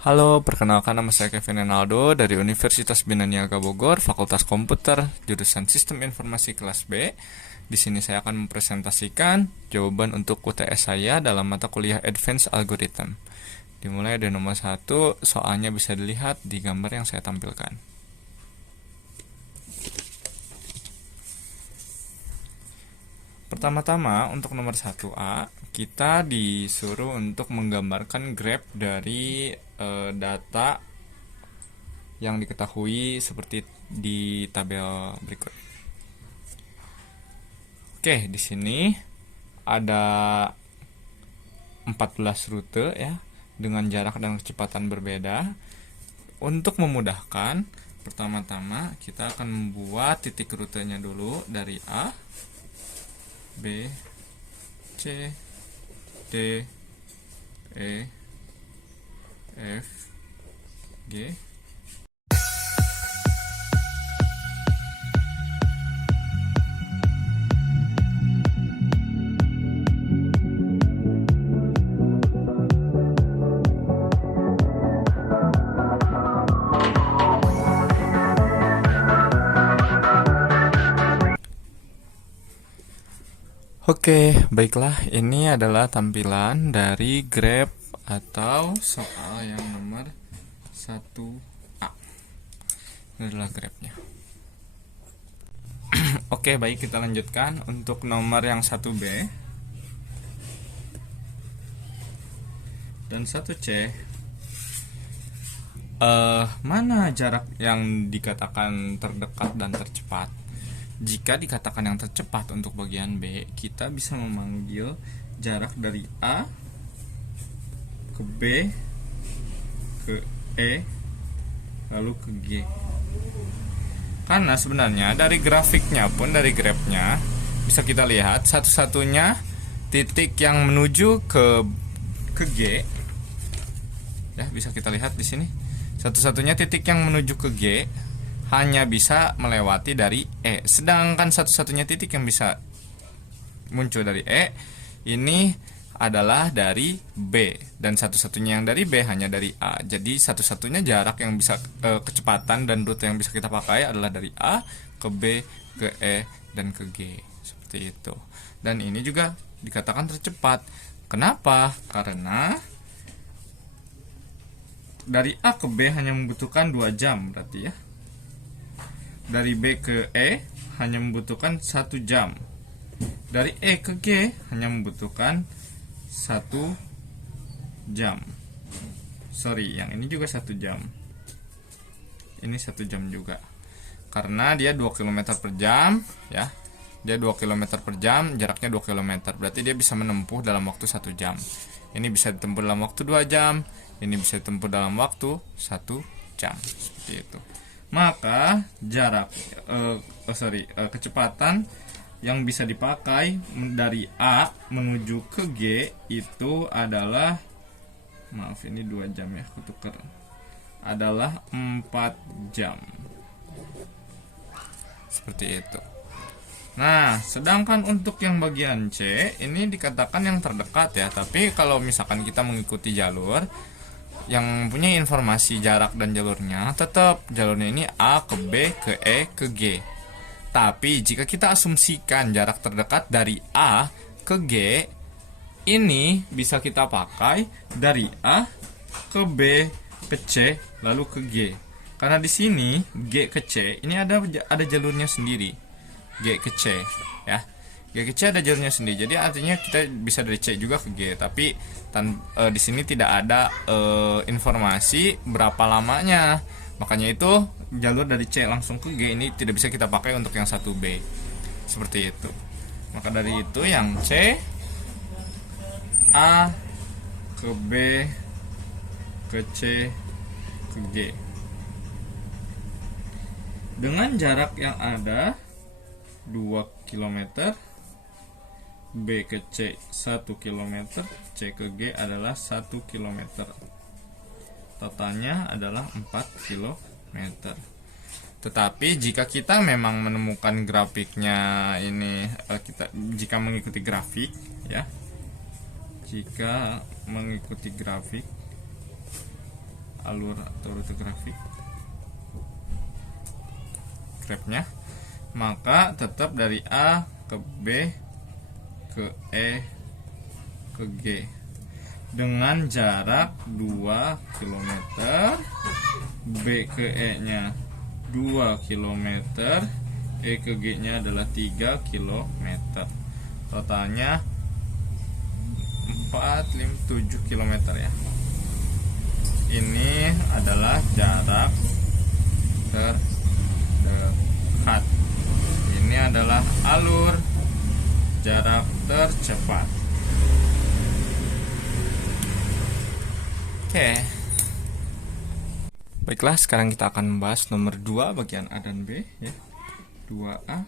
Halo, perkenalkan nama saya Kevin Renaldo dari Universitas Bina Niaga Bogor, Fakultas Komputer, jurusan Sistem Informasi kelas B. Di sini saya akan mempresentasikan jawaban untuk UTS saya dalam mata kuliah Advanced Algorithm. Dimulai dari nomor 1, soalnya bisa dilihat di gambar yang saya tampilkan. Pertama-tama untuk nomor 1A, kita disuruh untuk menggambarkan graf dari data yang diketahui seperti di tabel berikut. Oke, di sini ada 14 rute ya dengan jarak dan kecepatan berbeda. Untuk memudahkan, pertama-tama kita akan membuat titik rutenya dulu dari A, B, C, D, E, F, G. Oke, baiklah, ini adalah tampilan dari graf atau soal yang nomor 1A. Ini adalah grafnya. Oke, baik, kita lanjutkan untuk nomor yang 1B dan 1C. Mana jarak yang dikatakan terdekat dan tercepat? Jika dikatakan yang tercepat untuk bagian B, kita bisa memanggil jarak dari A ke B ke E lalu ke G. Karena sebenarnya dari grafiknya pun, dari grafnya bisa kita lihat satu-satunya titik yang menuju ke G ya, bisa kita lihat di sini. Satu-satunya titik yang menuju ke G hanya bisa melewati dari E. Sedangkan satu-satunya titik yang bisa muncul dari E ini adalah dari B, dan satu-satunya yang dari B hanya dari A. Jadi satu-satunya jarak yang bisa kecepatan dan rute yang bisa kita pakai adalah dari A ke B ke E dan ke G, seperti itu. Dan ini juga dikatakan tercepat. Kenapa? Karena dari A ke B hanya membutuhkan 2 jam berarti ya. Dari B ke E hanya membutuhkan 1 jam. Dari E ke G hanya membutuhkan 1 jam. Sorry, yang ini juga 1 jam. Ini 1 jam juga. Karena dia 2 km per jam ya. Dia 2 km per jam, jaraknya 2 km. Berarti dia bisa menempuh dalam waktu 1 jam. Ini bisa ditempuh dalam waktu 2 jam. Ini bisa ditempuh dalam waktu 1 jam. Seperti itu. Maka jarak kecepatan yang bisa dipakai dari A menuju ke G itu adalah, maaf ini 2 jam ya, kutukar, adalah 4 jam. Seperti itu. Nah, sedangkan untuk yang bagian C ini dikatakan yang terdekat ya. Tapi kalau misalkan kita mengikuti jalur yang punya informasi jarak dan jalurnya, tetap jalurnya ini A ke B ke E ke G. Tapi jika kita asumsikan jarak terdekat dari A ke G, ini bisa kita pakai dari A ke B ke C lalu ke G. Karena di sini G ke C ini ada jalurnya sendiri. G ke C ya. G ke C ada jalurnya sendiri. Jadi artinya kita bisa dari C juga ke G, tapi di sini tidak ada informasi berapa lamanya. Makanya itu jalur dari C langsung ke G ini tidak bisa kita pakai untuk yang 1B. Seperti itu. Maka dari itu yang C, A ke B ke C ke G. Dengan jarak yang ada 2 km, B ke C 1 km, C ke G adalah 1 km. Totalnya adalah 4 km. Tetapi jika kita memang menemukan grafiknya ini, jika mengikuti grafik ya. Jika mengikuti grafik alur atau rute grafik grafnya, maka tetap dari A ke B ke E ke G dengan jarak 2 km, B ke E nya 2 km, E ke G nya adalah 3 km. Totalnya 7 km ya. Ini adalah jarak terdekat. Ini adalah alur jarak tercepat. Oke. Baiklah, sekarang kita akan membahas nomor 2 bagian A dan B ya. 2A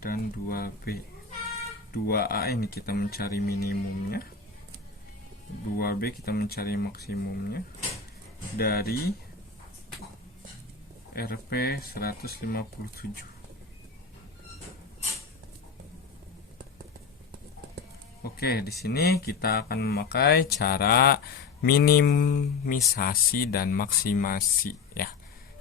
dan 2B. 2A ini kita mencari minimumnya, 2B kita mencari maksimumnya dari RP 157. Oke, di sini kita akan memakai cara minimisasi dan maksimasi ya.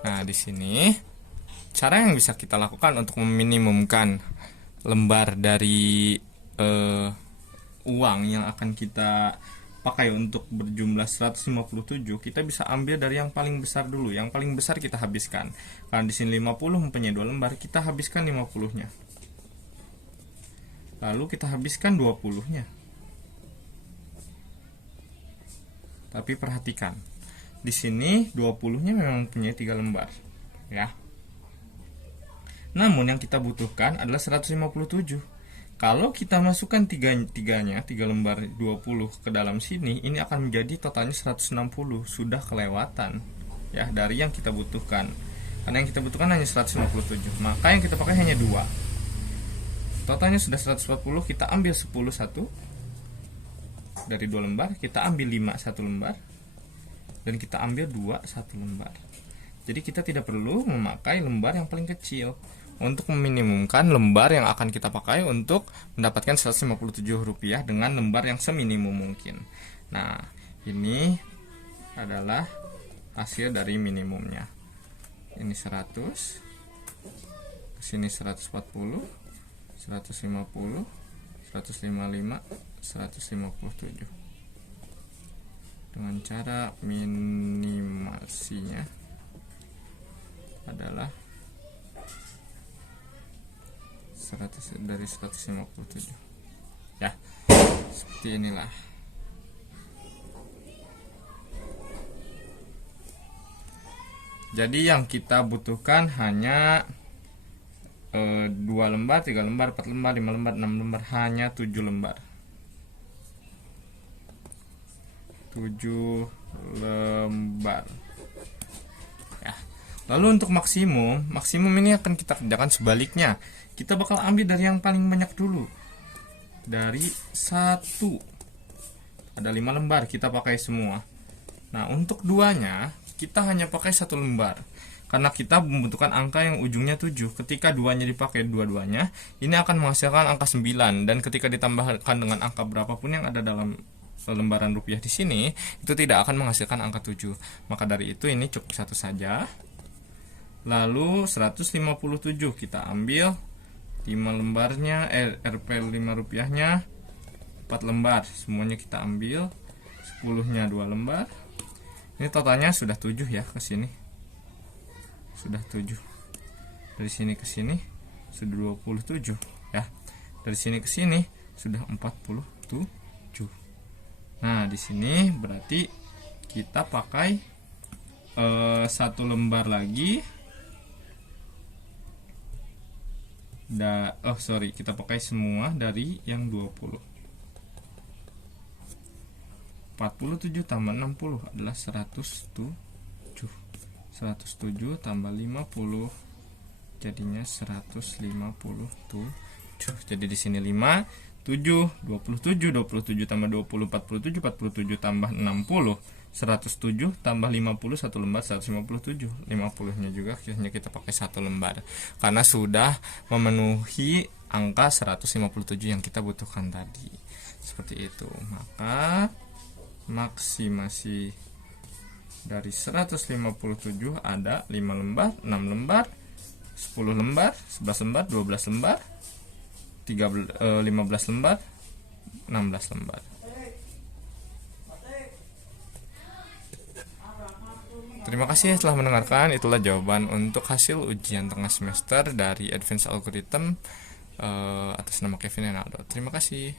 Nah, di sini cara yang bisa kita lakukan untuk meminimumkan lembar dari uang yang akan kita pakai untuk berjumlah 157, kita bisa ambil dari yang paling besar dulu. Yang paling besar kita habiskan. Karena di sini 50 mempunyai 2 lembar, kita habiskan 50-nya. Lalu kita habiskan 20-nya. Tapi perhatikan, di sini 20-nya memang mempunyai 3 lembar, ya. Namun yang kita butuhkan adalah 157. Kalau kita masukkan 3 lembar 20 ke dalam sini, ini akan menjadi totalnya 160. Sudah kelewatan ya dari yang kita butuhkan. Karena yang kita butuhkan hanya 157. Maka yang kita pakai hanya 2. Totalnya sudah 140, kita ambil 10 satu. Dari 2 lembar, kita ambil 5 satu lembar. Dan kita ambil 2 satu lembar. Jadi kita tidak perlu memakai lembar yang paling kecil untuk meminimumkan lembar yang akan kita pakai untuk mendapatkan Rp157 dengan lembar yang seminimum mungkin. Nah, ini adalah hasil dari minimumnya. Ini 100, kesini 140, 150, 155, 157. Dengan cara minimasinya adalah 100 dari 157 ya, seperti inilah. Jadi yang kita butuhkan hanya 2 lembar, 3 lembar, 4 lembar, 5 lembar, 6 lembar, hanya 7 lembar. 7 lembar ya. Lalu untuk maksimum ini akan kita kerjakan sebaliknya. Kita bakal ambil dari yang paling banyak dulu. Dari 1. Ada 5 lembar, kita pakai semua. Nah, untuk 2-nya kita hanya pakai 1 lembar. Karena kita membutuhkan angka yang ujungnya 7. Ketika 2-nya dipakai dua-duanya, ini akan menghasilkan angka 9. Dan ketika ditambahkan dengan angka berapapun yang ada dalam lembaran rupiah di sini, itu tidak akan menghasilkan angka 7. Maka dari itu ini cukup 1 saja. Lalu 157 kita ambil 5 lembarnya, Rp 5 rupiahnya 4 lembar, semuanya kita ambil. 10-nya 2 lembar. Ini totalnya sudah 7 ya, ke sini sudah 7. Dari sini ke sini sudah 27 ya. Dari sini ke sini sudah 47. Nah, di sini berarti kita pakai 1 lembar lagi. Kita pakai semua dari yang 20. 47 tambah 60 adalah 107. 107 tambah 50 jadinya 157. Jadi di sini 5, 7, 27, 27 tambah 20, 47, 47 tambah 60, 107 tambah 50, 1 lembar 157. 50-nya juga hanya kita pakai 1 lembar karena sudah memenuhi angka 157 yang kita butuhkan tadi. Seperti itu. Maka maksimasi Dari 157 ada 5 lembar, 6 lembar, 10 lembar, 11 lembar, 12 lembar, 15 lembar, 16 lembar. Terima kasih telah mendengarkan. Itulah jawaban untuk hasil ujian tengah semester dari Advanced Algorithm atas nama Kevin Renaldo. Terima kasih.